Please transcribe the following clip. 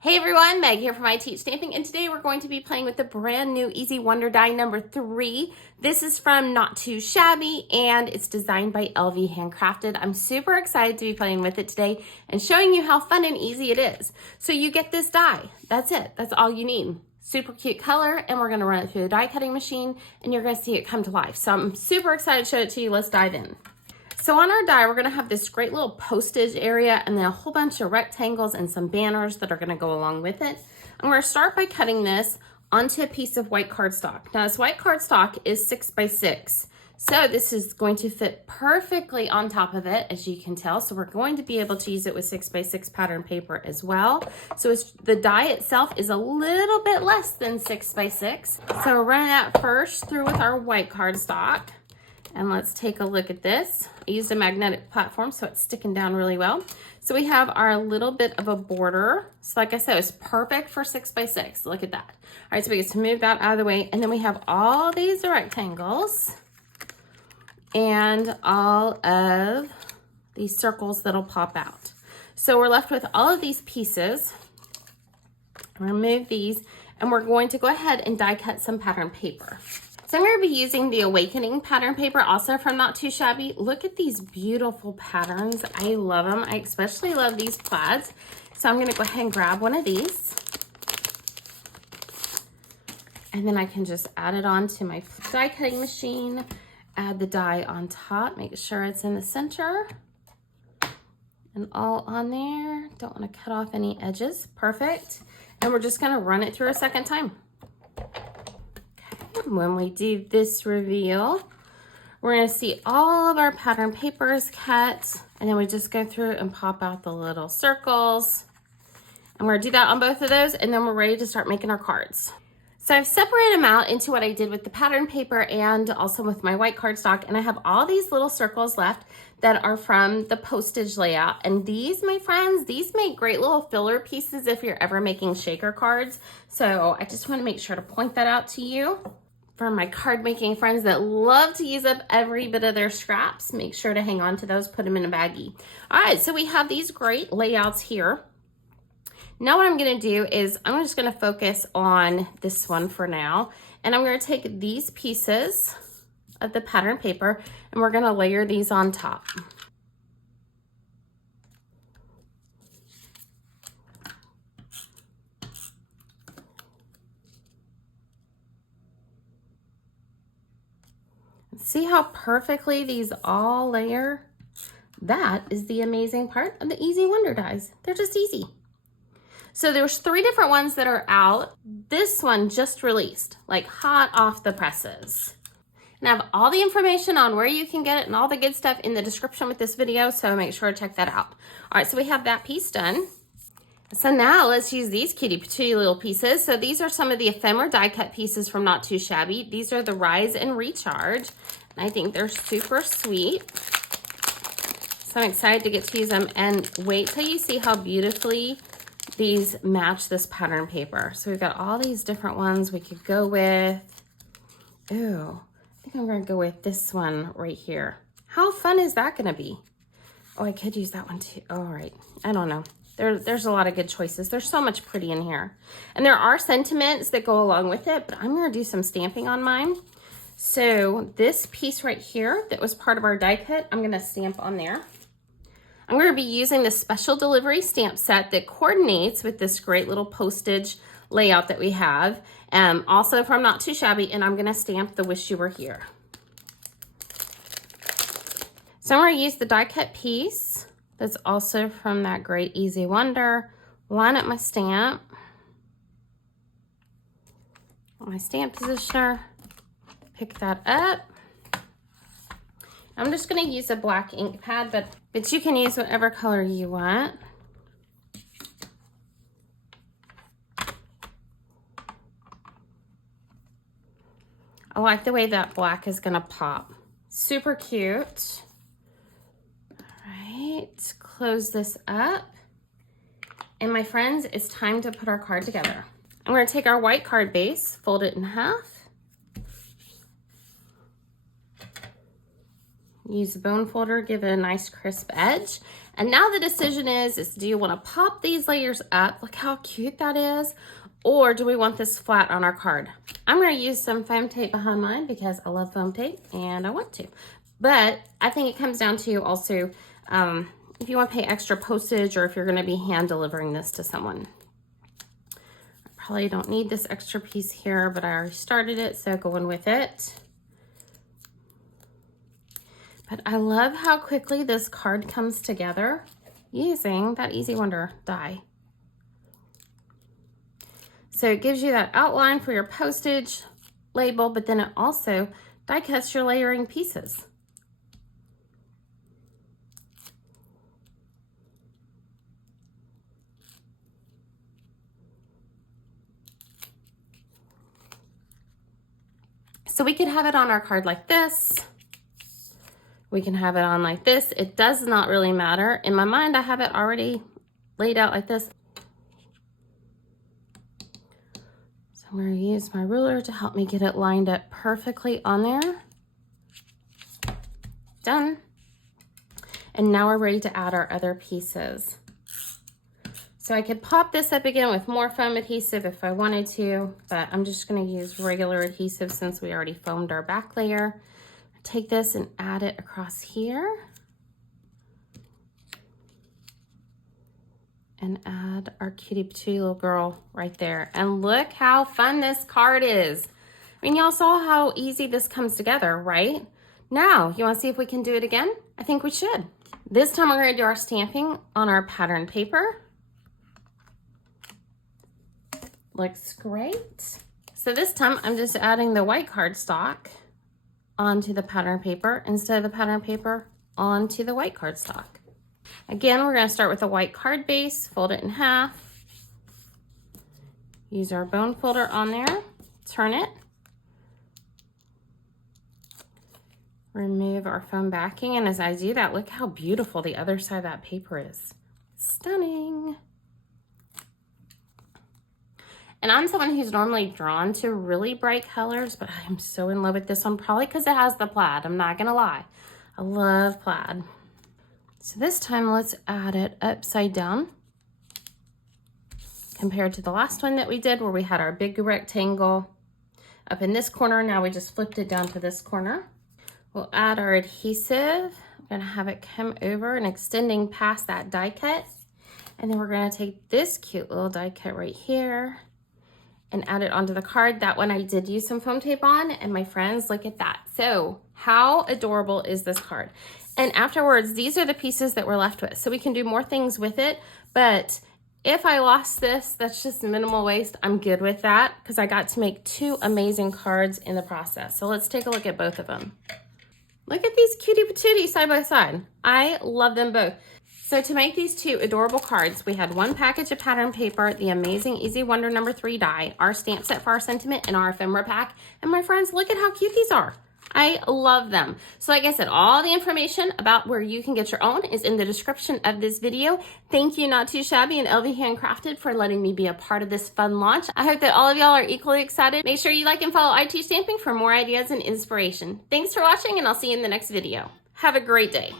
Hey everyone, Meg here from I Teach Stamping, and today we're going to be playing with the brand new Easy Wonder Die number 3. This is from Not Too Shabby, and it's designed by LV Handcrafted. I'm super excited to be playing with it today and showing you how fun and easy it is. So you get this die. That's it. That's all you need. Super cute color, and we're going to run it through the die cutting machine, and you're going to see it come to life. So I'm super excited to show it to you. Let's dive in. So on our die, we're gonna have this great little postage area and then a whole bunch of rectangles and some banners that are gonna go along with it. I'm gonna start by cutting this onto a piece of white cardstock. Now this white cardstock is 6 by 6. So this is going to fit perfectly on top of it, as you can tell. So we're going to be able to use it with 6 by 6 pattern paper as well. So the die itself is a little bit less than 6 by 6. So we're running that first through with our white cardstock. And let's take a look at this. I used a magnetic platform, so it's sticking down really well. So we have our little bit of a border. So like I said, it's perfect for 6 by 6. Look at that. All right, so we get to move that out of the way. And then we have all these rectangles and all of these circles that'll pop out. So we're left with all of these pieces. Remove these, and we're going to go ahead and die cut some pattern paper. So I'm going to be using the Awakening pattern paper, also from Not Too Shabby. Look at these beautiful patterns. I love them. I especially love these plaids. So I'm going to go ahead and grab one of these. And then I can just add it on to my die cutting machine. Add the die on top. Make sure it's in the center. And all on there. Don't want to cut off any edges. Perfect. And we're just going to run it through a second time. When we do this reveal, we're going to see all of our pattern papers cut, and then we just go through and pop out the little circles. And we're going to do that on both of those, and then we're ready to start making our cards. So I've separated them out into what I did with the pattern paper and also with my white cardstock, and I have all these little circles left that are from the postage layout. And these, my friends, these make great little filler pieces if you're ever making shaker cards. So I just want to make sure to point that out to you. For my card making friends that love to use up every bit of their scraps, make sure to hang on to those, put them in a baggie. All right, so we have these great layouts here. Now what I'm gonna do is I'm just gonna focus on this one for now. And I'm gonna take these pieces of the pattern paper and we're gonna layer these on top. See how perfectly these all layer? That is the amazing part of the Easy Wonder Dies. They're just easy. So there's 3 different ones that are out. This one just released, like hot off the presses. And I have all the information on where you can get it and all the good stuff in the description with this video, so make sure to check that out. All right, so we have that piece done. So now let's use these cutie patootie little pieces. So these are some of the ephemera die cut pieces from Not Too Shabby. These are the Rise and Recharge. And I think they're super sweet. So I'm excited to get to use them. And wait till you see how beautifully these match this pattern paper. So we've got all these different ones we could go with. Ooh, I think I'm gonna go with this one right here. How fun is that gonna be? Oh, I could use that one too. All right, I don't know. There's a lot of good choices. There's so much pretty in here. And there are sentiments that go along with it, but I'm gonna do some stamping on mine. So this piece right here that was part of our die cut, I'm gonna stamp on there. I'm gonna be using the special delivery stamp set that coordinates with this great little postage layout that we have. Also from Not Too Shabby, and I'm gonna stamp the Wish You Were Here. So I'm gonna use the die cut piece that's also from that great Easy Wonder. Line up my stamp. My stamp positioner. Pick that up. I'm just gonna use a black ink pad, but you can use whatever color you want. I like the way that black is gonna pop. Super cute. Close this up. And my friends, it's time to put our card together. I'm going to take our white card base, fold it in half. Use the bone folder, give it a nice crisp edge. And now the decision is do you want to pop these layers up? Look how cute that is. Or do we want this flat on our card? I'm going to use some foam tape behind mine because I love foam tape and I want to. But I think it comes down to also if you want to pay extra postage or if you're going to be hand delivering this to someone. I probably don't need this extra piece here, but I already started it, so going with it. But I love how quickly this card comes together using that Easy Wonder die. So it gives you that outline for your postage label, but then it also die cuts your layering pieces. So we could have it on our card like this. We can have it on like this. It does not really matter. In my mind, I have it already laid out like this. So I'm going to use my ruler to help me get it lined up perfectly on there. Done. And now we're ready to add our other pieces. So I could pop this up again with more foam adhesive if I wanted to, but I'm just going to use regular adhesive since we already foamed our back layer. Take this and add it across here. And add our cutie patootie little girl right there. And look how fun this card is. I mean, y'all saw how easy this comes together, right? Now, you want to see if we can do it again? I think we should. This time we're going to do our stamping on our pattern paper. Looks great. So this time I'm just adding the white cardstock onto the pattern paper instead of the pattern paper onto the white cardstock. Again, we're going to start with a white card base, fold it in half, use our bone folder on there, turn it, remove our foam backing, and as I do that, look how beautiful the other side of that paper is. Stunning. And I'm someone who's normally drawn to really bright colors, but I'm so in love with this one, probably because it has the plaid. I'm not gonna lie. I love plaid. So this time, let's add it upside down compared to the last one that we did where we had our big rectangle up in this corner. Now we just flipped it down to this corner. We'll add our adhesive. I'm gonna have it come over and extending past that die cut. And then we're gonna take this cute little die cut right here and add it onto the card. That one I did use some foam tape on, and my friends, look at that. So how adorable is this card? And afterwards, these are the pieces that we're left with. So we can do more things with it, but if I lost this, that's just minimal waste. I'm good with that because I got to make 2 amazing cards in the process. So let's take a look at both of them. Look at these cutie patooties side by side. I love them both. So to make these 2 adorable cards, we had 1 package of pattern paper, the amazing Easy Wonder number 3 die, our stamp set for our sentiment, and our ephemera pack. And my friends, look at how cute these are. I love them. So like I said, all the information about where you can get your own is in the description of this video. Thank you, Not Too Shabby and LV Handcrafted, for letting me be a part of this fun launch. I hope that all of y'all are equally excited. Make sure you like and follow IT Stamping for more ideas and inspiration. Thanks for watching, and I'll see you in the next video. Have a great day.